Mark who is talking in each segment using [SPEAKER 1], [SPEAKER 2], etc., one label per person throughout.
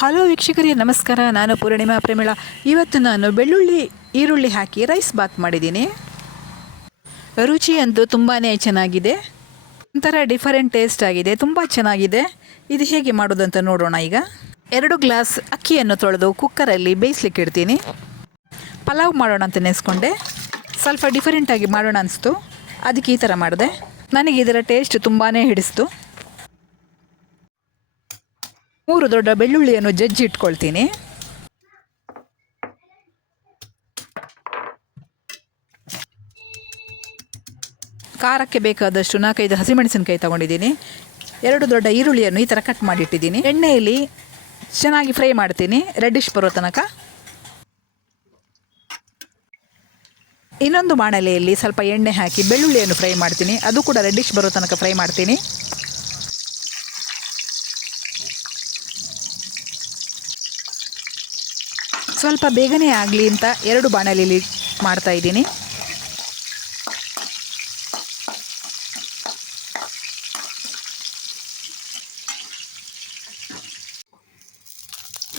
[SPEAKER 1] Hello ವೀಕ್ಷಕರಿಗೆ ನಮಸ್ಕಾರ. ನಾನು ಪೂರ್ಣಿಮಾ ಪ್ರೇಮಿಳ. ಇವತ್ತು ನಾನು ಬೆಳ್ಳುಳ್ಳಿ, ಈರುಳ್ಳಿ ಹಾಕಿ ರೈಸ್ ಬಾತ್ ಮಾಡಿದ್ದೀನಿ. ರುಚಿ ಅಂತೂ ತುಂಬಾ ಚೆನ್ನಾಗಿದೆ. ಒಂಥರ ಡಿಫರೆಂಟ್ ಟೇಸ್ಟ್ ಆಗಿದೆ. ತುಂಬ ಚೆನ್ನಾಗಿದೆ. ಇದು ಹೇಗೆ ಮಾಡೋದಂತ ನೋಡೋಣ ಈಗ. ಎರಡು ಗ್ಲಾಸ್ ಅಕ್ಕಿಯನ್ನು ತೊಳೆದು ಕುಕ್ಕರಲ್ಲಿ ಬೇಯಿಸ್ಲಿಕ್ಕೆ ಇಡ್ತೀನಿ. ಪಲಾವ್ ಮಾಡೋಣ ಅಂತ ನೆನೆಸ್ಕೊಂಡೆ. ಸ್ವಲ್ಪ ಡಿಫರೆಂಟಾಗಿ ಮಾಡೋಣ ಅನಿಸ್ತು. ಅದಕ್ಕೆ ಈ ಥರ ಮಾಡಿದೆ. ನನಗೆ ಇದರ ಟೇಸ್ಟ್ ತುಂಬಾ ಹಿಡಿಸ್ತು. ಮೂರು ದೊಡ್ಡ ಬೆಳ್ಳುಳ್ಳಿಯನ್ನು ಜಜ್ಜಿ ಇಟ್ಕೊಳ್ತೀನಿ. ಖಾರಕ್ಕೆ ಬೇಕಾದಷ್ಟು ನಾಲ್ಕೈದು ಹಸಿಮೆಣಸಿನಕಾಯಿ ತಗೊಂಡಿದ್ದೀನಿ. ಎರಡು ದೊಡ್ಡ ಈರುಳ್ಳಿಯನ್ನು ಈ ಥರ ಕಟ್ ಮಾಡಿಟ್ಟಿದ್ದೀನಿ. ಎಣ್ಣೆಯಲ್ಲಿ ಚೆನ್ನಾಗಿ ಫ್ರೈ ಮಾಡ್ತೀನಿ ರೆಡ್ಡಿಶ್ ಬರೋ ತನಕ. ಇನ್ನೊಂದು ಬಾಣಲೆಯಲ್ಲಿ ಸ್ವಲ್ಪ ಎಣ್ಣೆ ಹಾಕಿ ಬೆಳ್ಳುಳ್ಳಿಯನ್ನು ಫ್ರೈ ಮಾಡ್ತೀನಿ. ಅದು ಕೂಡ ರೆಡ್ಡಿಶ್ ಬರೋ ತನಕ ಫ್ರೈ ಮಾಡ್ತೀನಿ. ಸ್ವಲ್ಪ ಬೇಗನೆ ಆಗಲಿ ಅಂತ ಎರಡು ಬಾಣಲೆಯಲ್ಲಿ ಮಾಡ್ತಾ ಇದ್ದೀನಿ.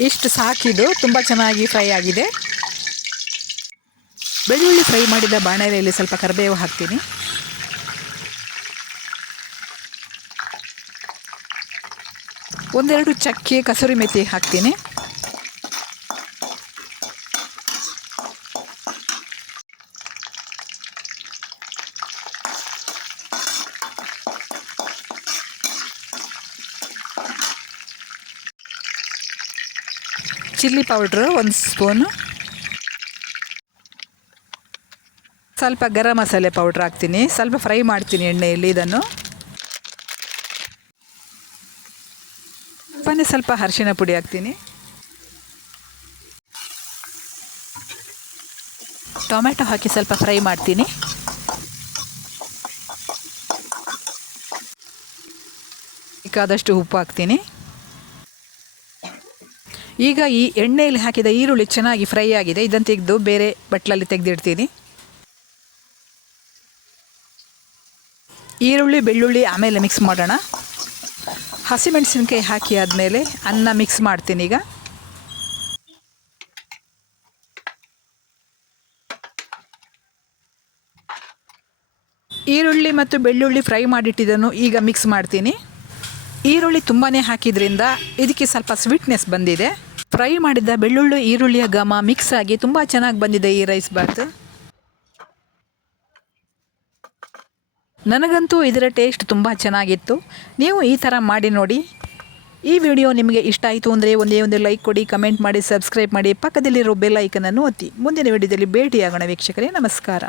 [SPEAKER 1] ಇಷ್ಟು ಸಾಕಿದು ತುಂಬ ಚೆನ್ನಾಗಿ ಫ್ರೈ ಆಗಿದೆ. ಬೆಳ್ಳುಳ್ಳಿ ಫ್ರೈ ಮಾಡಿದ ಬಾಣಲೆಯಲ್ಲಿ ಸ್ವಲ್ಪ ಕರಿಬೇವು ಹಾಕ್ತೀನಿ. ಒಂದೆರಡು ಚಕ್ಕೆ ಕಸೂರಿ ಮೆಥಿ ಹಾಕ್ತೀನಿ. ಚಿಲ್ಲಿ ಪೌಡ್ರು ಒಂದು ಸ್ಪೂನು. ಸ್ವಲ್ಪ ಗರಂ ಮಸಾಲೆ ಪೌಡ್ರ್ ಹಾಕ್ತೀನಿ. ಸ್ವಲ್ಪ ಫ್ರೈ ಮಾಡ್ತೀನಿ ಎಣ್ಣೆಯಲ್ಲಿ ಇದನ್ನು. ಸ್ವಲ್ಪನೇ ಸ್ವಲ್ಪ ಅರಿಶಿನ ಪುಡಿ ಹಾಕ್ತೀನಿ. ಟೊಮೆಟೊ ಹಾಕಿ ಸ್ವಲ್ಪ ಫ್ರೈ ಮಾಡ್ತೀನಿ. ಬೇಕಾದಷ್ಟು ಉಪ್ಪು ಹಾಕ್ತೀನಿ. ಈಗ ಈ ಎಣ್ಣೆಯಲ್ಲಿ ಹಾಕಿದ ಈರುಳ್ಳಿ ಚೆನ್ನಾಗಿ ಫ್ರೈ ಆಗಿದೆ. ಇದನ್ನು ತೆಗೆದು ಬೇರೆ ಬಟ್ಲಲ್ಲಿ ತೆಗೆದಿಡ್ತೀನಿ. ಈರುಳ್ಳಿ, ಬೆಳ್ಳುಳ್ಳಿ ಆಮೇಲೆ ಮಿಕ್ಸ್ ಮಾಡೋಣ. ಹಸಿಮೆಣಸಿನ್ಕಾಯಿ ಹಾಕಿ ಆದಮೇಲೆ ಅನ್ನ ಮಿಕ್ಸ್ ಮಾಡ್ತೀನಿ ಈಗ. ಈರುಳ್ಳಿ ಮತ್ತು ಬೆಳ್ಳುಳ್ಳಿ ಫ್ರೈ ಮಾಡಿಟ್ಟಿದ್ದನ್ನು ಈಗ ಮಿಕ್ಸ್ ಮಾಡ್ತೀನಿ. ಈರುಳ್ಳಿ ತುಂಬಾ ಹಾಕಿದ್ರಿಂದ ಇದಕ್ಕೆ ಸ್ವಲ್ಪ ಸ್ವೀಟ್ನೆಸ್ ಬಂದಿದೆ. ಫ್ರೈ ಮಾಡಿದ ಬೆಳ್ಳುಳ್ಳಿ, ಈರುಳ್ಳಿಯ ಘಮ ಮಿಕ್ಸ್ ಆಗಿ ತುಂಬ ಚೆನ್ನಾಗಿ ಬಂದಿದೆ ಈ ರೈಸ್ ಬಾತ್ ನನಗಂತೂ ಇದರ ಟೇಸ್ಟ್ ತುಂಬ ಚೆನ್ನಾಗಿತ್ತು. ನೀವು ಈ ಥರ ಮಾಡಿ ನೋಡಿ. ಈ ವಿಡಿಯೋ ನಿಮಗೆ ಇಷ್ಟ ಆಯಿತು ಅಂದರೆ ಒಂದೇ ಒಂದು ಲೈಕ್ ಕೊಡಿ ಕಮೆಂಟ್ ಮಾಡಿ ಸಬ್ಸ್ಕ್ರೈಬ್ ಮಾಡಿ. ಪಕ್ಕದಲ್ಲಿರೋ ಬೆಲ್ ಐಕನನ್ನು ಒತ್ತಿ. ಮುಂದಿನ ವಿಡಿಯೋದಲ್ಲಿ ಭೇಟಿಯಾಗೋಣ ವೀಕ್ಷಕರೇ. ನಮಸ್ಕಾರ.